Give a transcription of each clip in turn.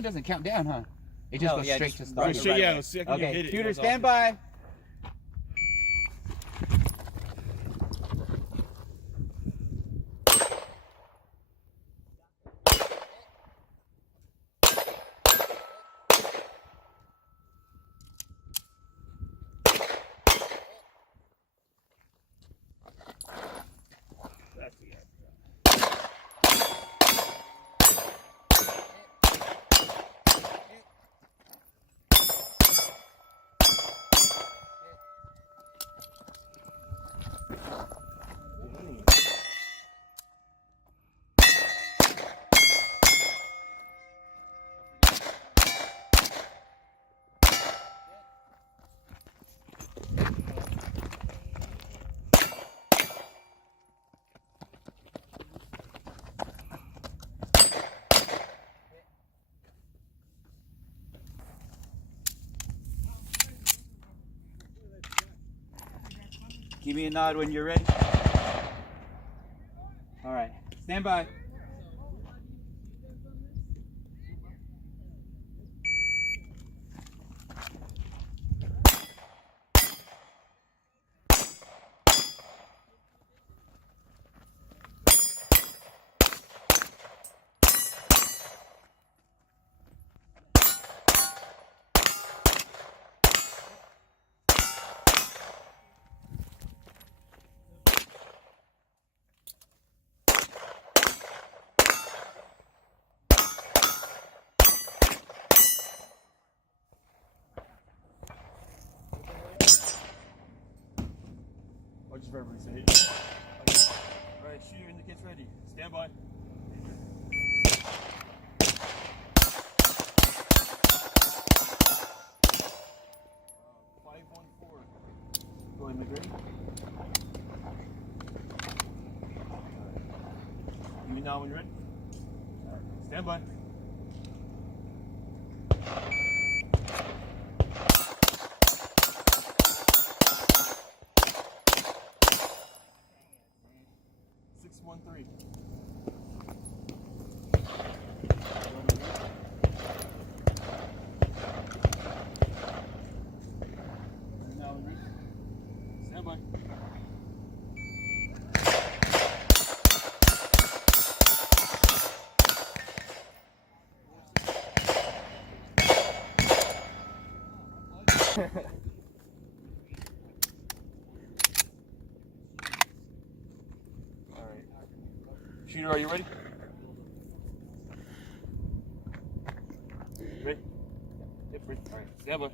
It doesn't count down, huh? It just goes straight to start. Right, yeah, let's see if I can Okay, hit it. shooter, stand by. That's the guy. Give me a nod when you're ready. All right, stand by. I'll just verbally say it. Alright, shooter indicates ready. Stand by. Five, 1, 4. Go ahead, McGrady. Give me now when you're ready. Alright, stand by. Six, 1, 3. Now when ready. Stand by. Alright. Shooter, are you ready? Ready? Yep, ready. Alright, stand by.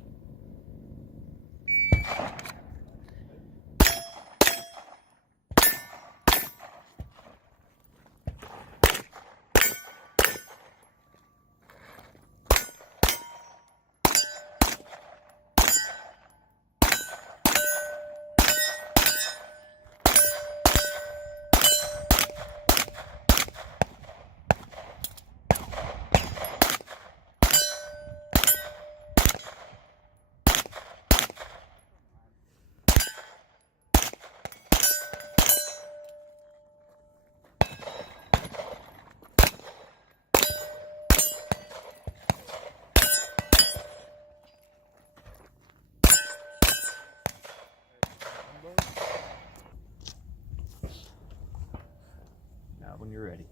Now when you're ready.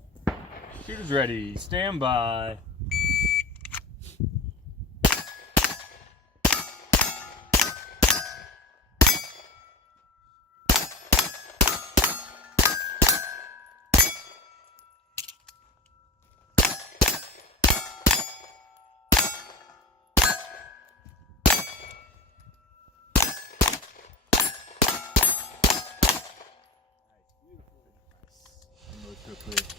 Shooter's ready. Stand by. Nice, beautiful. Clear.